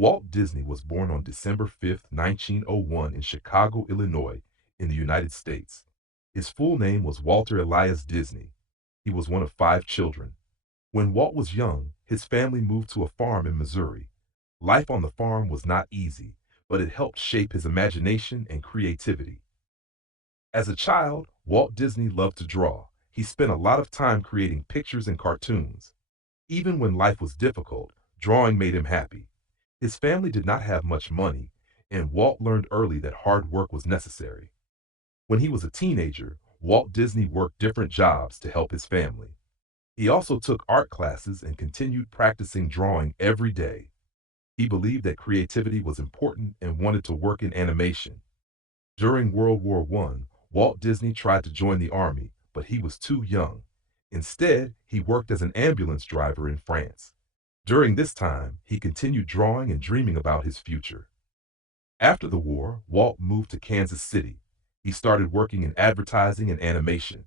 Walt Disney was born on December 5th, 1901 in Chicago, Illinois, in the United States. His full name was Walter Elias Disney. He was one of five children. When Walt was young, his family moved to a farm in Missouri. Life on the farm was not easy, but it helped shape his imagination and creativity. As a child, Walt Disney loved to draw. He spent a lot of time creating pictures and cartoons. Even when life was difficult, drawing made him happy. His family did not have much money, and Walt learned early that hard work was necessary. When he was a teenager, Walt Disney worked different jobs to help his family. He also took art classes and continued practicing drawing every day. He believed that creativity was important and wanted to work in animation. During World War I, Walt Disney tried to join the army, but he was too young. Instead, he worked as an ambulance driver in France. During this time, he continued drawing and dreaming about his future. After the war, Walt moved to Kansas City. He started working in advertising and animation.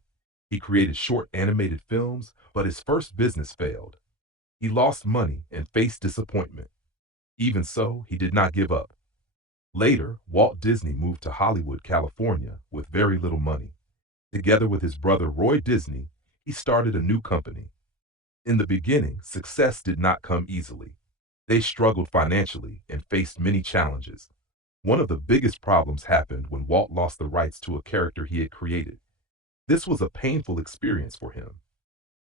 He created short animated films, but his first business failed. He lost money and faced disappointment. Even so, he did not give up. Later, Walt Disney moved to Hollywood, California, with very little money. Together with his brother Roy Disney, he started a new company. In the beginning, success did not come easily. They struggled financially and faced many challenges. One of the biggest problems happened when Walt lost the rights to a character he had created. This was a painful experience for him.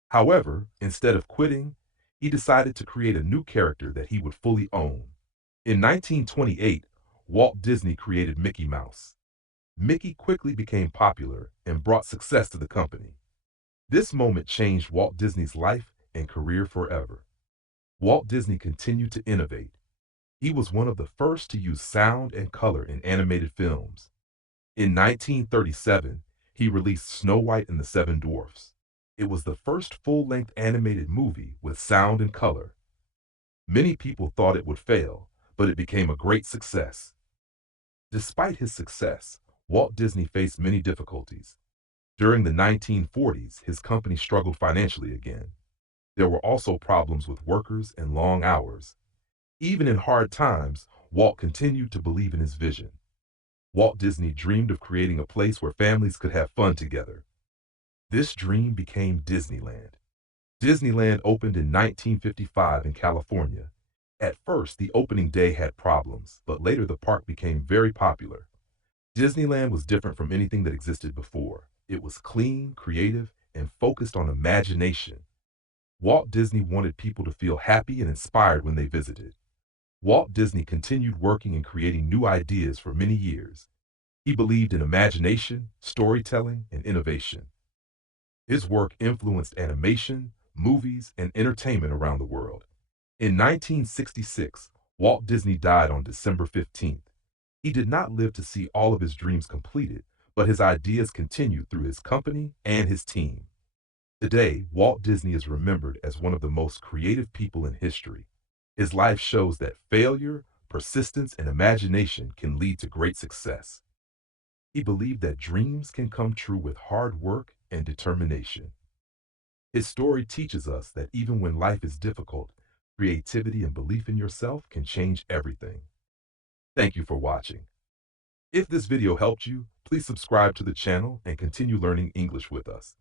However, instead of quitting, he decided to create a new character that he would fully own. In 1928, Walt Disney created Mickey Mouse. Mickey quickly became popular and brought success to the company. This moment changed Walt Disney's life and career forever. Walt Disney continued to innovate. He was one of the first to use sound and color in animated films. In 1937, he released Snow White and the Seven Dwarfs. It was the first full-length animated movie with sound and color. Many people thought it would fail, but it became a great success. Despite his success, Walt Disney faced many difficulties. During the 1940s, his company struggled financially again. There were also problems with workers and long hours. Even in hard times, Walt continued to believe in his vision. Walt Disney dreamed of creating a place where families could have fun together. This dream became Disneyland. Disneyland opened in 1955 in California. At first, the opening day had problems, but later the park became very popular. Disneyland was different from anything that existed before. It was clean, creative, and focused on imagination. Walt Disney wanted people to feel happy and inspired when they visited. Walt Disney continued working and creating new ideas for many years. He believed in imagination, storytelling, and innovation. His work influenced animation, movies, and entertainment around the world. In 1966, Walt Disney died on December 15th. He did not live to see all of his dreams completed, but his ideas continued through his company and his team. Today, Walt Disney is remembered as one of the most creative people in history. His life shows that failure, persistence, and imagination can lead to great success. He believed that dreams can come true with hard work and determination. His story teaches us that even when life is difficult, creativity and belief in yourself can change everything. Thank you for watching. If this video helped you, please subscribe to the channel and continue learning English with us.